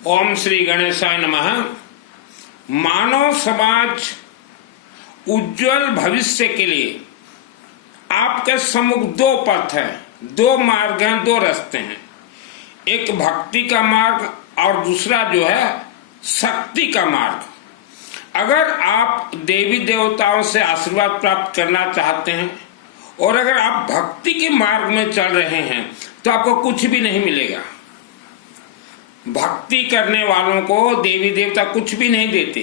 ओम श्री गणेशाय नमः। मानव समाज उज्जवल भविष्य के लिए आपके सम्मुख दो पथ हैं, दो मार्ग हैं, दो रास्ते हैं। एक भक्ति का मार्ग और दूसरा जो है शक्ति का मार्ग। अगर आप देवी देवताओं से आशीर्वाद प्राप्त करना चाहते हैं और अगर आप भक्ति के मार्ग में चल रहे हैं तो आपको कुछ भी नहीं मिलेगा। भक्ति करने वालों को देवी देवता कुछ भी नहीं देते।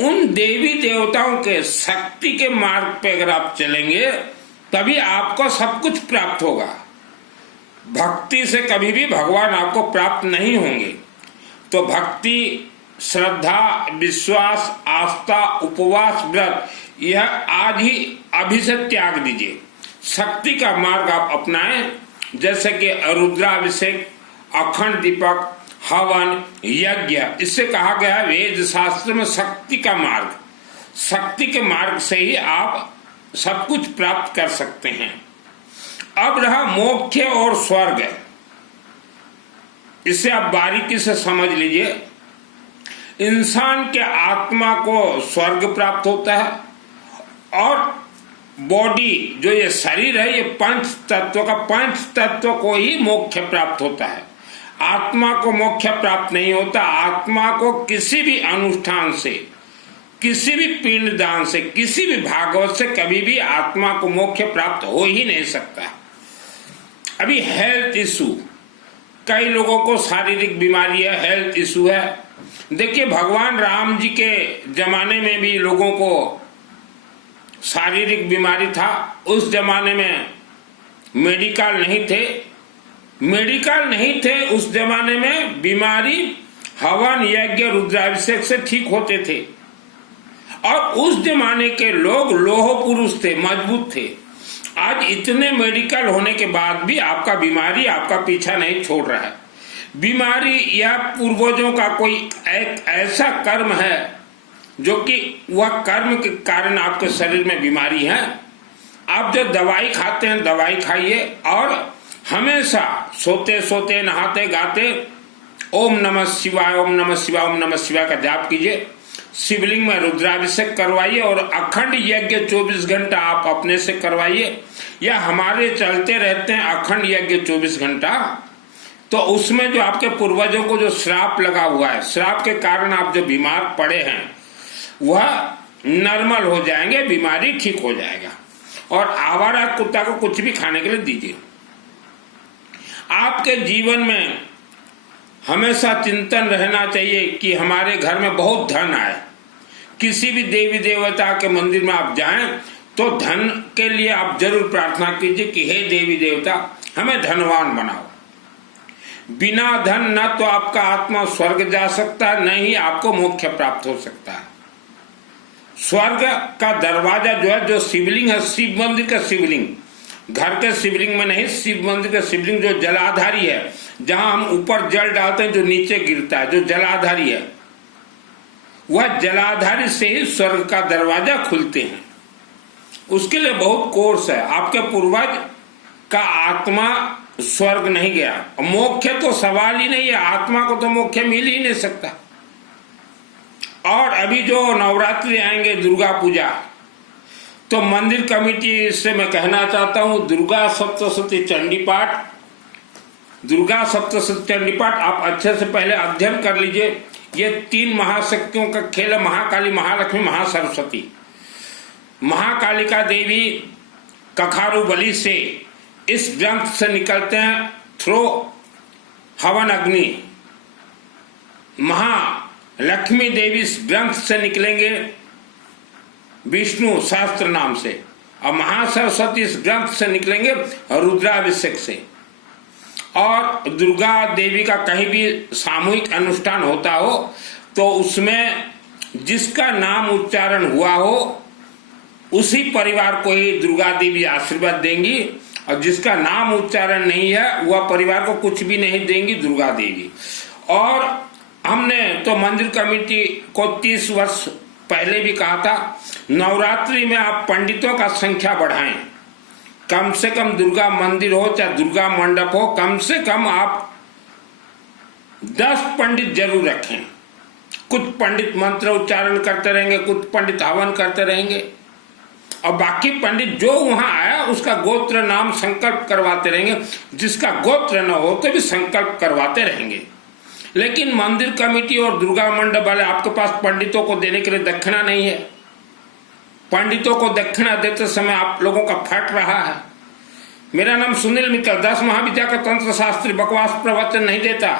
उन देवी देवताओं के शक्ति के मार्ग पे अगर आप चलेंगे तभी आपको सब कुछ प्राप्त होगा। भक्ति से कभी भी भगवान आपको प्राप्त नहीं होंगे। तो भक्ति, श्रद्धा, विश्वास, आस्था, उपवास, व्रत यह आज ही अभी से त्याग दीजिए। शक्ति का मार्ग आप अपनाएं, जैसे कि रुद्राभिषेक, अखंड दीपक, हवन, यज्ञ। इससे कहा गया है वेद शास्त्र में शक्ति का मार्ग। शक्ति के मार्ग से ही आप सब कुछ प्राप्त कर सकते हैं। अब रहा मोक्ष और स्वर्ग, इसे आप बारीकी से समझ लीजिए। इंसान के आत्मा को स्वर्ग प्राप्त होता है और बॉडी जो ये शरीर है, ये पंच तत्व को ही मोक्ष प्राप्त होता है। आत्मा को मोक्ष प्राप्त नहीं होता। आत्मा को किसी भी अनुष्ठान से, किसी भी पिंडदान से, किसी भी भागवत से कभी भी आत्मा को मोक्ष प्राप्त हो ही नहीं सकता। अभी हेल्थ इशू, कई लोगों को शारीरिक बीमारी है, हेल्थ इशू है। देखिए, भगवान राम जी के जमाने में भी लोगों को शारीरिक बीमारी था। उस जमाने में मेडिकल नहीं थे। उस जमाने में बीमारी हवन, यज्ञ, रुद्राभिषेक से ठीक होते थे। और उस जमाने के लोग लोह पुरुष थे, मजबूत थे। आज इतने मेडिकल होने के बाद भी आपका बीमारी आपका पीछा नहीं छोड़ रहा है। बीमारी या पूर्वजों का कोई एक ऐसा कर्म है जो कि वह कर्म के कारण आपके शरीर में बीमारी है। आप जो दवाई खाते हैं, दवाई खाइए और हमेशा सोते सोते, नहाते गाते ओम नमः शिवाय, ओम नमः शिवाय, ओम नमः शिवाय का जाप कीजिए। शिवलिंग में रुद्राभिषेक करवाइए और अखंड यज्ञ 24 घंटा आप अपने से करवाइए। या हमारे चलते रहते हैं अखंड यज्ञ 24 घंटा। तो उसमें जो आपके पूर्वजों को जो श्राप लगा हुआ है, श्राप के कारण आप जो बीमार पड़े हैं वह नॉर्मल हो जाएंगे, बीमारी ठीक हो जाएगा। और आवारा कुत्ता को कुछ भी खाने के लिए दीजिए। आपके जीवन में हमेशा चिंतन रहना चाहिए कि हमारे घर में बहुत धन आए। किसी भी देवी देवता के मंदिर में आप जाएं तो धन के लिए आप जरूर प्रार्थना कीजिए कि हे देवी देवता हमें धनवान बनाओ। बिना धन न तो आपका आत्मा स्वर्ग जा सकता है, न ही आपको मोक्ष प्राप्त हो सकता है। स्वर्ग का दरवाजा जो है, जो शिवलिंग है, शिव मंदिर का शिवलिंग, घर के शिवलिंग में नहीं, शिव मंदिर का शिवलिंग जो जलाधारी है, जहां हम ऊपर जल डालते हैं जो नीचे गिरता है, जो जलाधारी है, वह जलाधारी से ही स्वर्ग का दरवाजा खुलते हैं। उसके लिए बहुत कोर्स है। आपके पूर्वज का आत्मा स्वर्ग नहीं गया, मोक्ष तो सवाल ही नहीं है। आत्मा को तो मोक्ष मिल ही नहीं सकता। और अभी जो नवरात्रि आएंगे, दुर्गा पूजा, तो मंदिर कमेटी से मैं कहना चाहता हूं, दुर्गा सप्तशती चंडी पाठ आप अच्छे से पहले अध्ययन कर लीजिए। ये 3 महाशक्तियों का खेल है, महाकाली, महालक्ष्मी, महासरस्वती। महाकालिका देवी कखारू बलि से इस ग्रंथ से निकलते हैं थ्रो हवन अग्नि। महालक्ष्मी देवी इस ग्रंथ से निकलेंगे विष्णु शास्त्र नाम से, और महासरस्वती इस ग्रंथ से निकलेंगे रुद्राभिषेक से। और दुर्गा देवी का कहीं भी सामूहिक अनुष्ठान होता हो तो उसमें जिसका नाम उच्चारण हुआ हो उसी परिवार को ही दुर्गा देवी आशीर्वाद देंगी, और जिसका नाम उच्चारण नहीं है वह परिवार को कुछ भी नहीं देंगी दुर्गा देवी। और हमने तो मंदिर कमेटी को 30 वर्ष पहले भी कहा था, नवरात्रि में आप पंडितों का संख्या बढ़ाएं। कम से कम दुर्गा मंदिर हो चाहे दुर्गा मंडप हो, कम से कम आप 10 पंडित जरूर रखें। कुछ पंडित मंत्र उच्चारण करते रहेंगे, कुछ पंडित हवन करते रहेंगे, और बाकी पंडित जो वहां आया उसका गोत्र नाम संकल्प करवाते रहेंगे। जिसका गोत्र न हो तो भी संकल्प करवाते रहेंगे। लेकिन मंदिर कमेटी और दुर्गा मंडप वाले आपके पास पंडितों को देने के लिए दक्षिणा नहीं है। पंडितों को दक्षिणा देते समय आप लोगों का फट रहा है। मेरा नाम सुनील मित्तल, 10 महाविद्या का तंत्र शास्त्री, बकवास प्रवचन नहीं देता।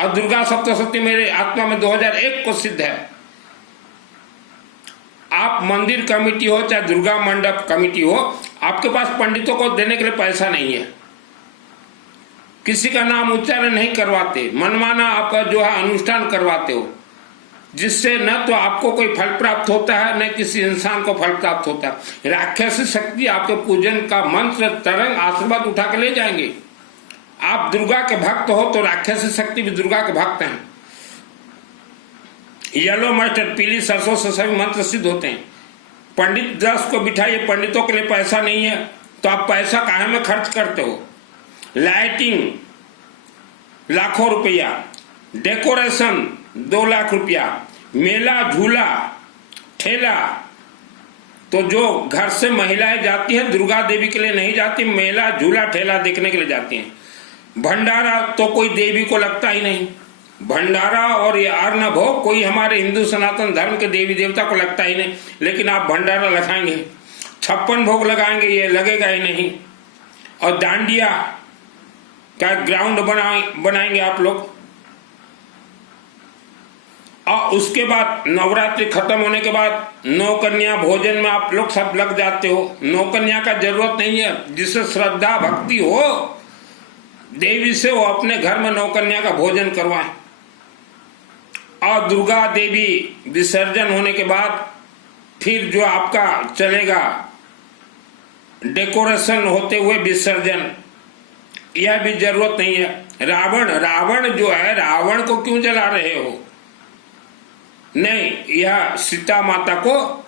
और दुर्गा सप्तशती मेरे आत्मा में 2001 को सिद्ध है। आप मंदिर कमेटी हो चाहे दुर्गा मंडप कमेटी हो, आपके पास पंडितों को देने के लिए पैसा नहीं है। किसी का नाम उच्चारण नहीं करवाते, मनमाना आपका जो है अनुष्ठान करवाते हो, जिससे न तो आपको कोई फल प्राप्त होता है न किसी इंसान को फल प्राप्त होता है। राक्षसी शक्ति आपके पूजन का मंत्र तरंग आशीर्वाद उठा के ले जाएंगे। आप दुर्गा के भक्त हो तो राक्षसी शक्ति भी दुर्गा के भक्त हैं। येलो मस्टर्ड, पीली सरसों से सभी मंत्र सिद्ध होते हैं। पंडित 10 को बिठाइए, पंडितों के लिए पैसा नहीं है तो आप पैसा काहे में खर्च करते हो? लाइटिंग लाखों रुपया, डेकोरेशन 2 लाख रुपया, मेला झूला ठेला। तो जो घर से महिलाएं जाती हैं दुर्गा देवी के लिए नहीं जाती, मेला झूला ठेला देखने के लिए जाती हैं। भंडारा तो कोई देवी को लगता ही नहीं। भंडारा और ये अर्नभ हो कोई हमारे हिंदू सनातन धर्म के देवी देवता को लगता ही नहीं। लेकिन आप भंडारा लगाएंगे, 56 भोग लगाएंगे, ये लगेगा ही नहीं। और डांडिया का ग्राउंड बनाएंगे आप लोग। और उसके बाद नवरात्रि खत्म होने के बाद 9 कन्या भोजन में आप लोग सब लग जाते हो। 9 कन्या का जरूरत नहीं है। जिसे श्रद्धा भक्ति हो देवी से, वो अपने घर में 9 कन्या का भोजन करवाए। और दुर्गा देवी विसर्जन होने के बाद फिर जो आपका चलेगा डेकोरेशन होते हुए विसर्जन, यह भी जरूरत नहीं है। रावण जो है, रावण को क्यों जला रहे हो? नहीं, यह सीता माता को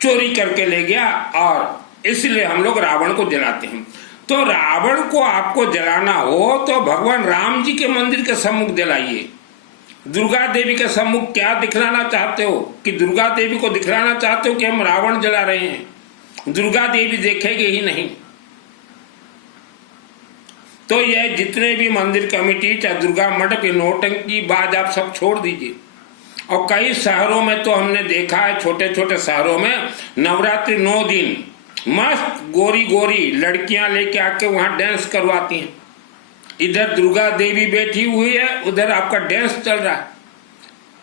चोरी करके ले गया और इसलिए हम लोग रावण को जलाते हैं। तो रावण को आपको जलाना हो तो भगवान राम जी के मंदिर के सम्मुख जलाइए। दुर्गा देवी के सम्मुख क्या दिखलाना चाहते हो? कि दुर्गा देवी को दिखलाना चाहते हो कि हम रावण जला रहे हैं? दुर्गा देवी देखेगी ही नहीं। तो यह जितने भी मंदिर कमेटी चाहे दुर्गा मंडप की नौटंकी बाज आप सब छोड़ दीजिए। और कई शहरों में तो हमने देखा है, छोटे छोटे शहरों में नवरात्रि 9 दिन मस्त गोरी गोरी लड़कियां लेके आके वहां डांस करवाती हैं। इधर दुर्गा देवी बैठी हुई है, उधर आपका डांस चल रहा है,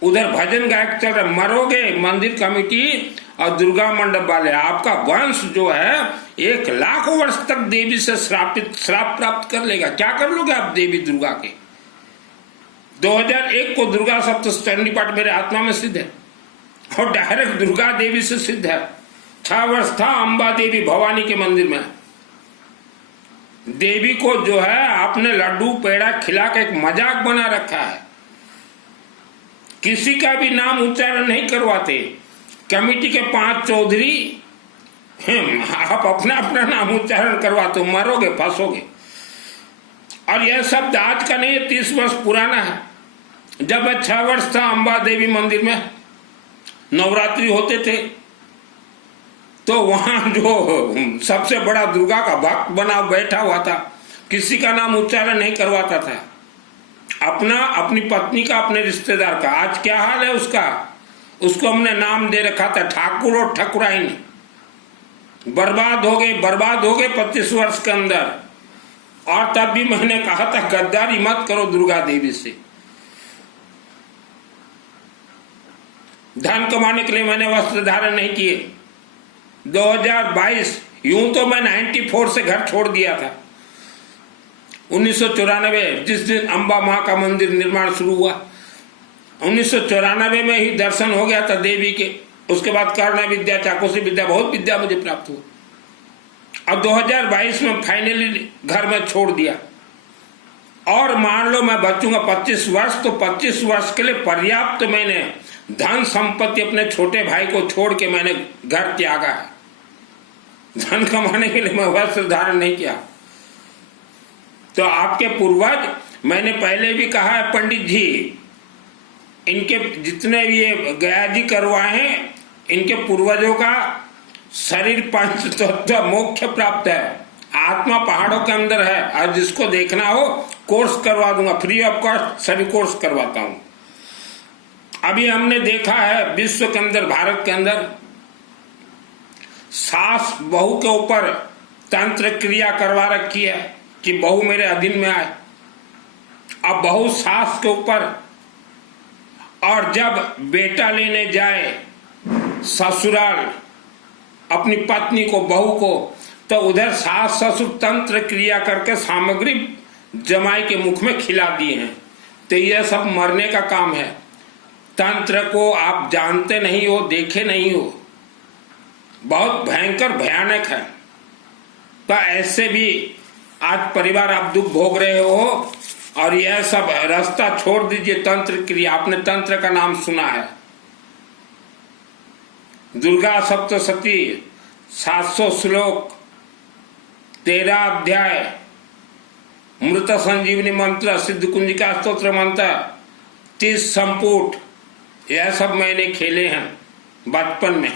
उधर भजन गायक चल रहा है। मरोगे मंदिर कमेटी और दुर्गा मंडप वाले, आपका वंश जो है 1 लाख वर्ष तक देवी से श्राप प्राप्त कर लेगा। क्या कर लोगे आप देवी दुर्गा के? 2001 को दुर्गा सप्तशती पाठ मेरे आत्मा में सिद्ध है और डायरेक्ट दुर्गा देवी से सिद्ध है। 6 वर्ष था अंबा देवी भवानी के मंदिर में। देवी को जो है आपने लड्डू पेड़ा खिला के एक मजाक बना रखा है। किसी का भी नाम उच्चारण नहीं करवाते। कमेटी के 5 चौधरी आप अपना अपना नाम उच्चारण करवाते हो, मरोगे फंसोगे। और यह शब्द आज का नहीं है, 30 वर्ष पुराना है। जब मैं 6 वर्ष था अंबा देवी मंदिर में नवरात्रि होते थे तो वहां जो सबसे बड़ा दुर्गा का भक्त बना बैठा हुआ था, किसी का नाम उच्चारण नहीं करवाता था। अपनी पत्नी का, अपने रिश्तेदार का। आज क्या हाल है उसका? उसको हमने नाम दे रखा था ठाकुर और ठकुराइन। बर्बाद हो गए 25 वर्ष के अंदर। और तब भी मैंने कहा था गद्दारी मत करो दुर्गा देवी से। धन कमाने के लिए मैंने वस्त्र धारण नहीं किए। 2022 यूं तो मैं 94 से घर छोड़ दिया था। 1994 जिस दिन अंबा मां का मंदिर निर्माण शुरू हुआ, 1994 में ही दर्शन हो गया था देवी के। उसके बाद कर्ण विद्या, चाकोसी विद्या, बहुत विद्या मुझे प्राप्त हुई। अब 2022 में फाइनली घर में छोड़ दिया। और मान लो मैं बचूंगा 25 वर्ष, तो 25 वर्ष के लिए पर्याप्त मैंने धन संपत्ति अपने छोटे भाई को छोड़ के मैंने घर त्यागा है। धन कमाने के लिए मैं वस्त्र धारण नहीं किया। तो आपके पूर्वज मैंने पहले भी कहा है पंडित जी, इनके जितने भी ये गया जी करवाए हैं, इनके पूर्वजों का शरीर पंच तत्व मोक्ष प्राप्त है, आत्मा पहाड़ों के अंदर है। और जिसको देखना हो कोर्स करवा दूंगा, फ्री ऑफ कॉस्ट सभी कोर्स करवाता हूं। अभी हमने देखा है विश्व के अंदर, भारत के अंदर सास बहू के ऊपर तंत्र क्रिया करवा रखी है कि बहू मेरे अधीन में आए। अब बहू सास के ऊपर, और जब बेटा लेने जाए ससुराल अपनी पत्नी को, बहू को, तो उधर सास ससुर तंत्र क्रिया करके सामग्री जमाई के मुख में खिला दिए हैं। तो यह सब मरने का काम है। तंत्र को आप जानते नहीं हो, देखे नहीं हो, बहुत भयंकर भयानक है। तो ऐसे भी आज परिवार आप दुख भोग रहे हो, और यह सब रास्ता छोड़ दीजिए। तंत्र क्रिया, आपने तंत्र का नाम सुना है, दुर्गा सप्तशती 700 श्लोक, 13 अध्याय, मृत संजीवनी मंत्र, सिद्ध कुंजिका स्तोत्र मंत्र, 30 संपुट, यह सब मैंने खेले हैं बचपन में।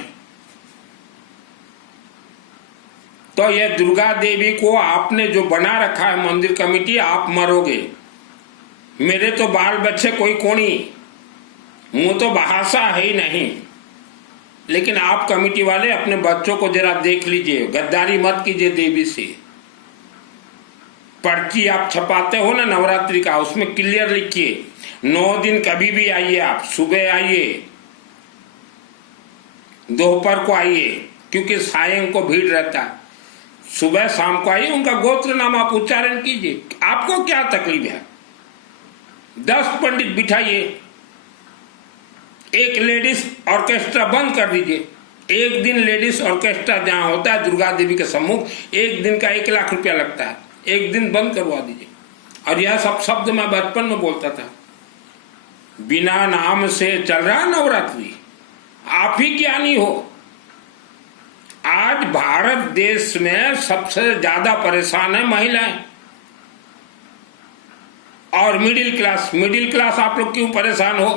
तो यह दुर्गा देवी को आपने जो बना रखा है मंदिर कमेटी, आप मरोगे। मेरे तो बाल बच्चे कोई कोनी, मुंह तो बहासा है ही नहीं, लेकिन आप कमेटी वाले अपने बच्चों को जरा देख लीजिए, गद्दारी मत कीजिए देवी से। पर्ची आप छपाते हो ना नवरात्रि का, उसमें क्लियर लिखिए 9 दिन कभी भी आइए, आप सुबह आइए, दोपहर को आइए, क्योंकि सायं को भीड़ रहता है। सुबह शाम को आइए, उनका गोत्र नाम आप उच्चारण कीजिए। आपको क्या तकलीफ है? 10 पंडित बिठाइए, एक लेडीज ऑर्केस्ट्रा बंद कर दीजिए। एक दिन लेडीज ऑर्केस्ट्रा जहां होता है दुर्गा देवी के सम्मुख, एक दिन का 1 लाख रुपया लगता है, एक दिन बंद करवा दीजिए। और यह सब शब्द मैं बचपन में बोलता था। बिना नाम से चल रहा नवरात्रि, आप ही ज्ञानी हो। आज भारत देश में सबसे ज्यादा परेशान है महिलाएं और मिडिल क्लास। मिडिल क्लास आप लोग क्यों परेशान हो?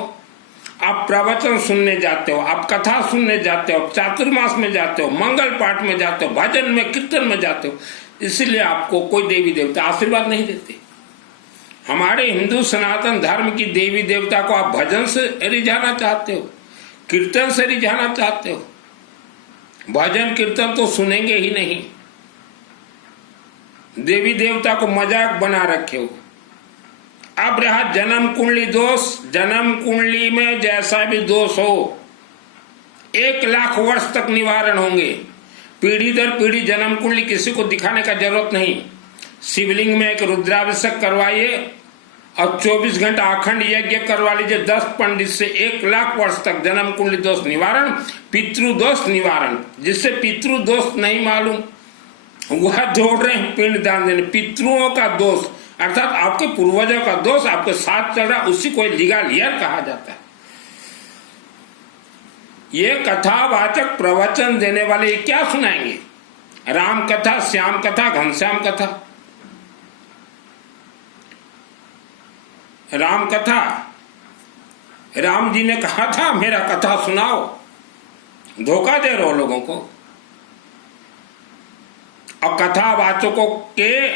आप प्रवचन सुनने जाते हो, आप कथा सुनने जाते हो, चातुर्मास में जाते हो, मंगल पाठ में जाते हो, भजन में, कीर्तन में जाते हो, इसलिए आपको कोई देवी देवता आशीर्वाद नहीं देते। हमारे हिंदू सनातन धर्म की देवी देवता को आप भजन से रिझाना चाहते हो, कीर्तन से रिझाना चाहते हो। भजन कीर्तन तो सुनेंगे ही नहीं, देवी देवता को मजाक बना रखे हो। अब रहा जन्म कुंडली दोष। जन्म कुंडली में जैसा भी दोष हो 1 लाख वर्ष तक निवारण होंगे। पीढ़ी दर पीढ़ी जन्म कुंडली किसी को दिखाने का जरूरत नहीं। शिवलिंग में एक रुद्राभिषेक करवाइए और 24 घंटा अखंड यज्ञ करवा लीजिए 10 पंडित से, 1 लाख वर्ष तक जन्म कुंडली दोष निवारण, पितृदोष निवारण। जिससे पितृदोष नहीं मालूम वह जोड़ रहे हैं पिंड दान देने। पितृओं का दोष अर्थात आपके पूर्वजों का दोष आपके साथ चल रहा, उसी को लीगल ईयर कहा जाता है। ये कथावाचक प्रवचन देने वाले क्या सुनाएंगे? राम कथा, श्याम कथा, घनश्याम कथा। राम कथा, राम जी ने कहा था मेरा कथा सुनाओ, धोखा दे रहे हो लोगों को। और कथावाचकों के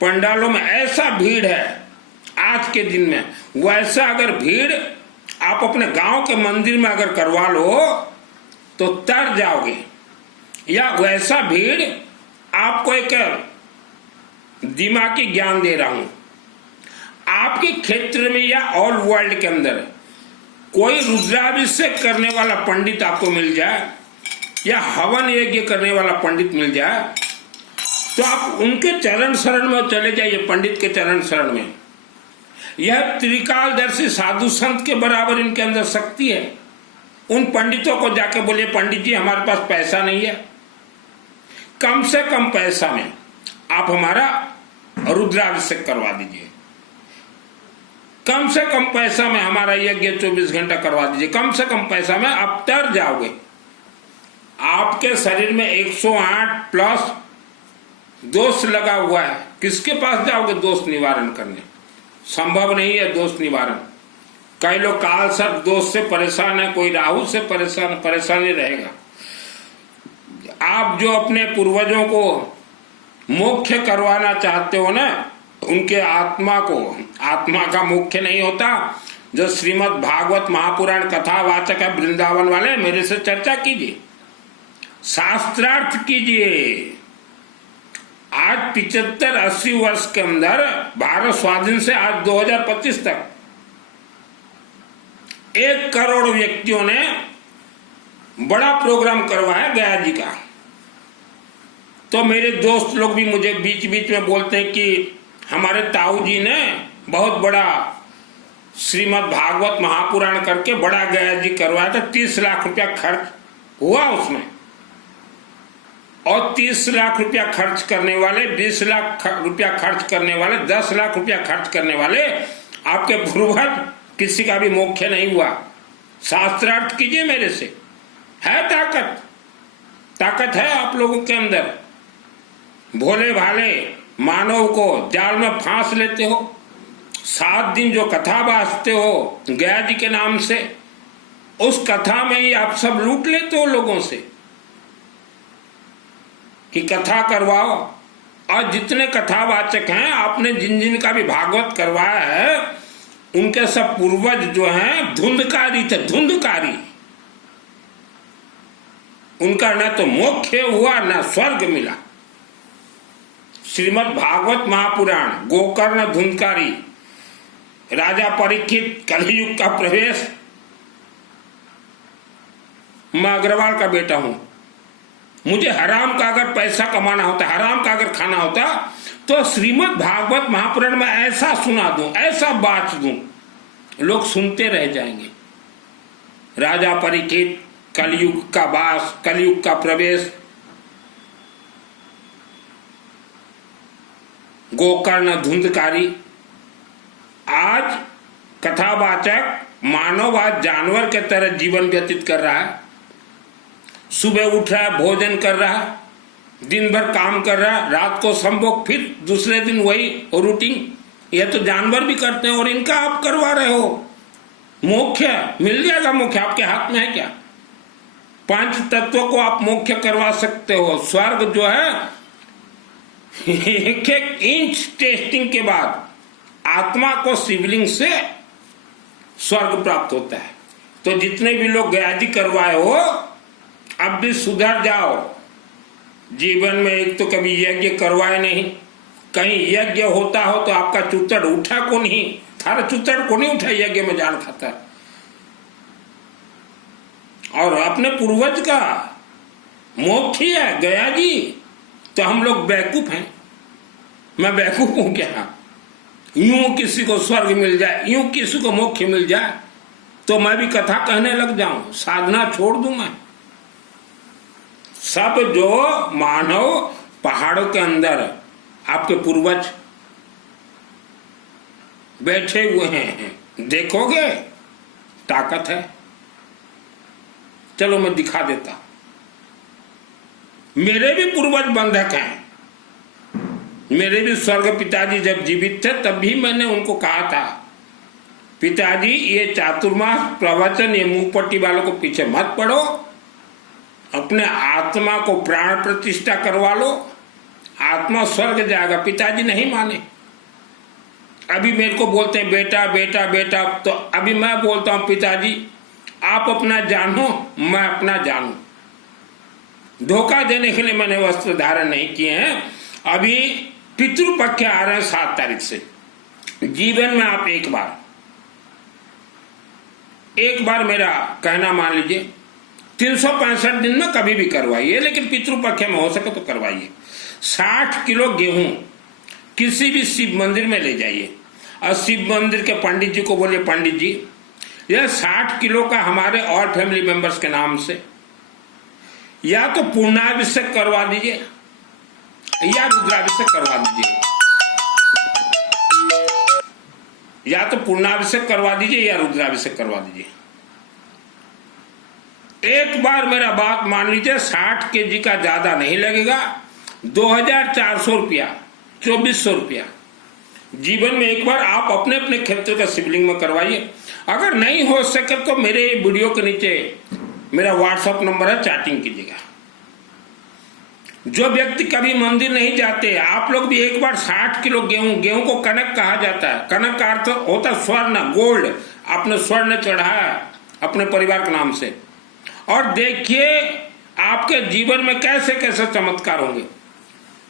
पंडालों में ऐसा भीड़ है आज के दिन में, वैसा अगर भीड़ आप अपने गांव के मंदिर में अगर करवा लो तो तर जाओगे। या वैसा भीड़, आपको एक दिमागी ज्ञान दे रहा हूं, आपके क्षेत्र में या ऑल वर्ल्ड के अंदर कोई रुद्राभिषेक करने वाला पंडित आपको मिल जाए या हवन यज्ञ करने वाला पंडित मिल जाए तो आप उनके चरण शरण में चले जाइए, पंडित के चरण शरण में। यह त्रिकालदर्शी साधु संत के बराबर इनके अंदर शक्ति है। उन पंडितों को जाके बोलिए पंडित जी हमारे पास पैसा नहीं है, कम से कम पैसा में आप हमारा रुद्राभिषेक करवा दीजिए, कम से कम पैसा में हमारा यज्ञ 24 घंटा करवा दीजिए, कम से कम पैसा में आप तर जाओगे। आपके शरीर में 108 प्लस दोष लगा हुआ है, किसके पास जाओगे दोष निवारण करने? संभव नहीं है दोष निवारण। कई लोग काल सर्प दोष से परेशान है, कोई राहु से परेशानी रहेगा। आप जो अपने पूर्वजों को मोक्ष करवाना चाहते हो ना, उनके आत्मा को, आत्मा का मोक्ष नहीं होता। जो श्रीमद् भागवत महापुराण कथावाचक है वृंदावन वाले, मेरे से चर्चा कीजिए, शास्त्रार्थ कीजिए। आज 75-80 वर्ष के अंदर भारत स्वाधीन से आज 2025 तक 1 करोड़ व्यक्तियों ने बड़ा प्रोग्राम करवाया गया जी का। तो मेरे दोस्त लोग भी मुझे बीच बीच में बोलते हैं कि हमारे ताऊ जी ने बहुत बड़ा श्रीमद् भागवत महापुराण करके बड़ा गया जी करवाया था, 30 लाख रुपया खर्च हुआ उसमें। और 30 लाख रुपया खर्च करने वाले, 20 लाख रुपया खर्च करने वाले, 10 लाख रुपया खर्च करने वाले आपके पूर्वज, किसी का भी मोक्ष नहीं हुआ। शास्त्रार्थ कीजिए मेरे से, है ताकत है आप लोगों के अंदर। भोले भाले मानव को जाल में फांस लेते हो, 7 दिन जो कथा बांटते हो गया जी के नाम से, उस कथा में ही आप सब लूट लेते हो लोगों से कि कथा करवाओ। और जितने कथावाचक हैं, आपने जिन जिन का भी भागवत करवाया है, उनके सब पूर्वज जो हैं धुंधकारी थे, धुंधकारी। उनका न तो मोक्ष हुआ न स्वर्ग मिला। श्रीमद् भागवत महापुराण, गोकर्ण धुंधकारी, राजा परीक्षित, कलयुग का प्रवेश। मैं अग्रवाल का बेटा हूं, मुझे हराम का अगर पैसा कमाना होता, हराम का अगर खाना होता, तो श्रीमद् भागवत महापुराण में ऐसा सुना दूं, ऐसा बात दूं, लोग सुनते रह जाएंगे। राजा परीक्षित, कलयुग का वास, कलयुग का प्रवेश, गोकर्ण धुंधकारी। आज कथावाचक मानव आज जानवर के तरह जीवन व्यतीत कर रहा है। सुबह उठ रहा है, भोजन कर रहा है, दिन भर काम कर रहा है, रात को संभोग, फिर दूसरे दिन वही रूटीन। यह तो जानवर भी करते हैं और इनका आप करवा रहे हो। मोक्ष मिल जाएगा, मोक्ष आपके हाथ में है क्या? 5 तत्वों को आप मोक्ष करवा सकते हो। स्वर्ग जो है 1-1 इंच टेस्टिंग के बाद आत्मा को शिवलिंग से स्वर्ग प्राप्त होता है। तो जितने भी लोग गया जी करवाए हो, अब भी सुधर जाओ। जीवन में एक तो कभी यज्ञ करवाए नहीं, कहीं यज्ञ होता हो तो आपका चुतड़ उठा को नहीं, थारा चुतड़ को नहीं उठा, यज्ञ में जान खाता। और अपने पूर्वज का मोक्ष ही है गया जी, तो हम लोग बेवकूफ हैं। मैं बेवकूफ हूं क्या? यूं किसी को स्वर्ग मिल जाए, यूं किसी को मोक्ष मिल जाए तो मैं भी कथा कहने लग जाऊं, साधना छोड़ दूं मैं। सब जो मानव पहाड़ों के अंदर आपके पूर्वज बैठे हुए हैं, देखोगे ताकत है। चलो मैं दिखा देता। मेरे भी पूर्वज बंधक हैं। मेरे भी स्वर्ग पिताजी जब जीवित थे तब भी मैंने उनको कहा था, पिताजी ये चातुर्मास प्रवचन, ये मुंह पट्टी वालों को पीछे मत पड़ो, अपने आत्मा को प्राण प्रतिष्ठा करवा लो, आत्मा स्वर्ग जाएगा। पिताजी नहीं माने। अभी मेरे को बोलते हैं बेटा बेटा बेटा, तो अभी मैं बोलता हूं पिताजी आप अपना जानो, मैं अपना जानू। धोखा देने के लिए मैंने वस्त्र धारण नहीं किए हैं। अभी पितृपक्ष आ रहे हैं 7 तारीख से। जीवन में आप एक बार मेरा कहना मान लीजिए, 365 दिन में कभी भी करवाइए, लेकिन पितृपक्ष में हो सके तो करवाइए। 60 किलो गेहूं किसी भी शिव मंदिर में ले जाइए और शिव मंदिर के पंडित जी को बोलिए, पंडित जी यह 60 किलो का हमारे और फैमिली मेंबर्स के नाम से या तो पूर्णाभिषेक करवा दीजिए या रुद्राभिषेक करवा दीजिए, या तो पूर्णाभिषेक करवा दीजिए या रुद्राभिषेक करवा दीजिए। एक बार मेरा बात मान लीजिए, 60 केजी का ज्यादा नहीं लगेगा, 2400 रुपया, 2400 रुपया जीवन में एक बार आप अपने अपने क्षेत्र का शिवलिंग में करवाइए। अगर नहीं हो सके तो मेरे वीडियो के नीचे मेरा व्हाट्सएप नंबर है, चैटिंग कीजिएगा। जो व्यक्ति कभी मंदिर नहीं जाते, आप लोग भी एक बार 60 किलो गेहूं को कनक कहा जाता है। कनक का अर्थ होता है स्वर्ण, गोल्ड। आपने स्वर्ण चढ़ाया अपने परिवार के नाम से, और देखिए आपके जीवन में कैसे कैसे चमत्कार होंगे।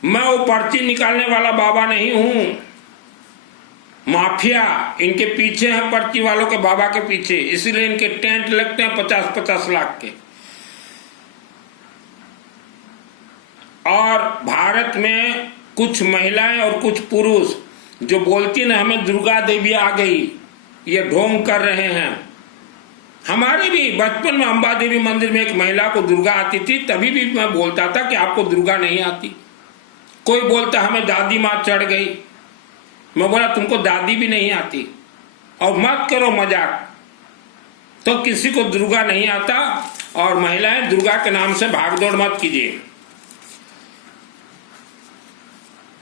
मैं वो पर्ची निकालने वाला बाबा नहीं हूं, माफिया इनके पीछे है, पर्ची वालों के बाबा के पीछे, इसीलिए इनके टेंट लगते हैं 50-50 लाख के। और भारत में कुछ महिलाएं और कुछ पुरुष जो बोलती ना हमें दुर्गा देवी आ गई, ये ढोंग कर रहे हैं। हमारे भी बचपन में अंबा देवी मंदिर में एक महिला को दुर्गा आती थी, तभी भी मैं बोलता था कि आपको दुर्गा नहीं आती। कोई बोलता हमें दादी माँ चढ़ गई, मैं बोला तुमको दादी भी नहीं आती, और मत करो मजाक। तो किसी को दुर्गा नहीं आता, और महिलाएं दुर्गा के नाम से भागदौड़ मत कीजिए।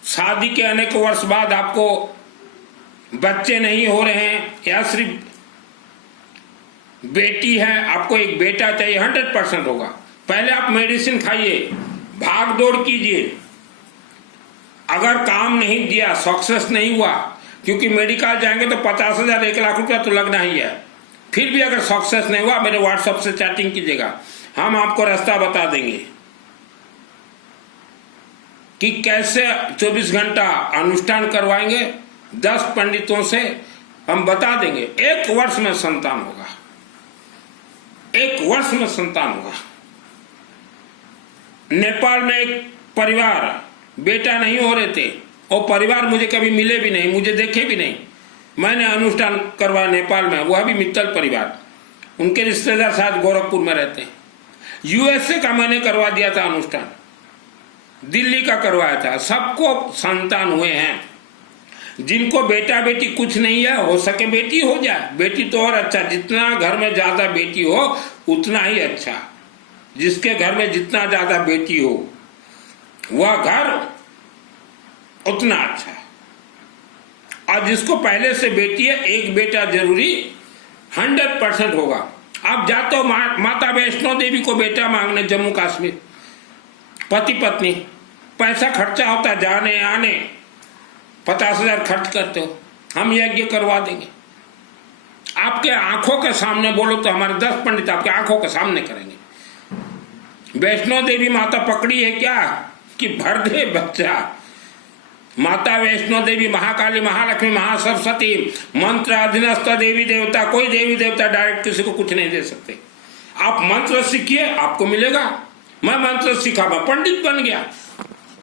शादी के अनेक वर्ष बाद आपको बच्चे नहीं हो रहे हैं, या सिर्फ बेटी है, आपको एक बेटा चाहिए, 100% होगा। पहले आप मेडिसिन खाइए, भाग दौड़ कीजिए। अगर काम नहीं दिया, सक्सेस नहीं हुआ, क्योंकि मेडिकल जाएंगे तो 50,000 1 लाख रुपया तो लगना ही है। फिर भी अगर सक्सेस नहीं हुआ, मेरे व्हाट्सएप से चैटिंग कीजिएगा, हम आपको रास्ता बता देंगे कि कैसे 24 घंटा अनुष्ठान करवाएंगे। 10 पंडितों से हम बता देंगे। 1 वर्ष में संतान होगा, 1 वर्ष में संतान होगा। नेपाल में एक परिवार, बेटा नहीं हो रहे थे, और परिवार मुझे कभी मिले भी नहीं, मुझे देखे भी नहीं। मैंने अनुष्ठान करवाया नेपाल में, वह भी मित्तल परिवार, उनके रिश्तेदार शायद गोरखपुर में रहते हैं। यूएसए का मैंने करवा दिया था अनुष्ठान, दिल्ली का करवाया था, सबको संतान हुए हैं। जिनको बेटा बेटी कुछ नहीं है, हो सके बेटी हो जाए, बेटी तो और अच्छा। जितना घर में ज्यादा बेटी हो उतना ही अच्छा। जिसके घर में जितना ज्यादा बेटी हो वह घर उतना अच्छा। और जिसको पहले से बेटी है, एक बेटा जरूरी 100% होगा। आप जाते हो माता वैष्णो देवी को बेटा मांगने जम्मू कश्मीर, पति पत्नी, पैसा खर्चा होता है जाने आने, 50,000 खर्च करते हो, हम यज्ञ करवा देंगे। आपके आंखों के सामने बोलो तो हमारे 10 पंडित आपके आंखों के सामने करेंगे। वैष्णो देवी माता पकड़ी है क्या कि भर दे बच्चा। माता वैष्णो देवी, महाकाली, महालक्ष्मी, महासरस्वती, मंत्र अधीनस्थ देवी देवता, कोई देवी देवता डायरेक्ट किसी को कुछ नहीं दे सकते। आप मंत्र सीखिए, आपको मिलेगा। मैं मंत्र सीखा, मैं पंडित बन गया।